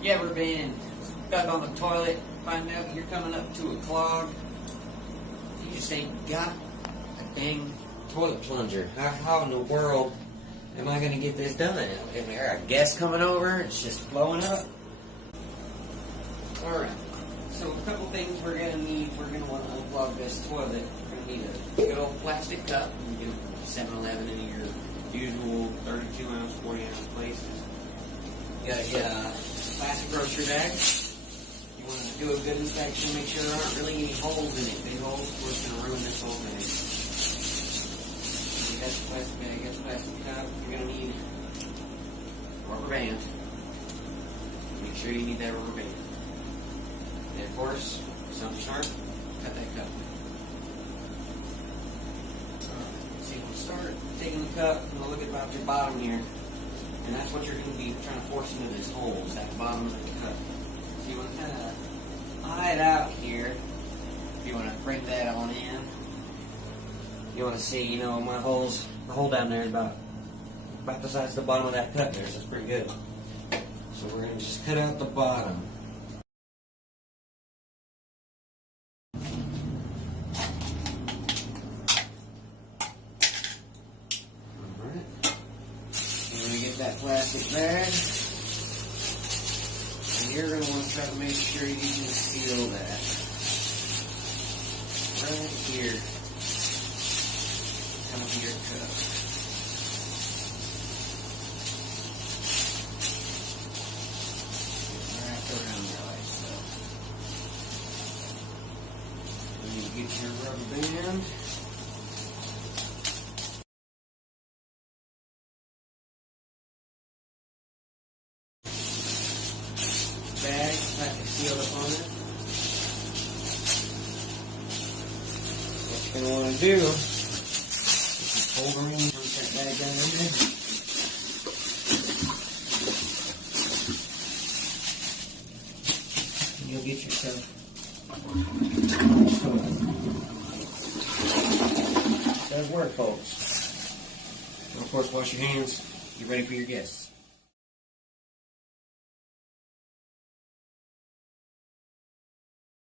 You ever been stuck on the toilet, find out you're coming up to a clog? You just ain't got a dang toilet plunger. How in the world am I going to get this done? Is there a guest coming over? It's just flowing up. Alright, so a couple things we're going to need. We're going to want to unplug this toilet. We're going to need a good old plastic cup. You can get 7-Eleven in your usual 32-ounce, 40-ounce places. You got to get a plastic grocery bag. You want to do a good inspection, make sure there aren't really any holes in it. Big holes, of course, going to ruin this whole bag. You got the plastic bag, you got the plastic cup. You're going to need a rubber band. Make sure you need that rubber band. And of course, something sharp, cut that cup. Alright, so you want to start taking the cup and look at about your bottom here. And that's what you're going to be trying to force into this hole, is that bottom of the cup. So you want to kind of eye it out here. You want to bring that on in. You want to see, you know, my holes, the hole down there is about the size of the bottom of that cup there, so it's pretty good. So we're going to just cut out the bottom. That plastic bag, and you're going to want to try to make sure you can seal that right here, top of your cup. Wrapped around there like so. Then you get your rubber band. Bag, plastic seal up on it. What you're going to want to do is fold around, put that bag down in there. And you'll get yourself does work, folks. And of course, wash your hands. Get ready for your guests.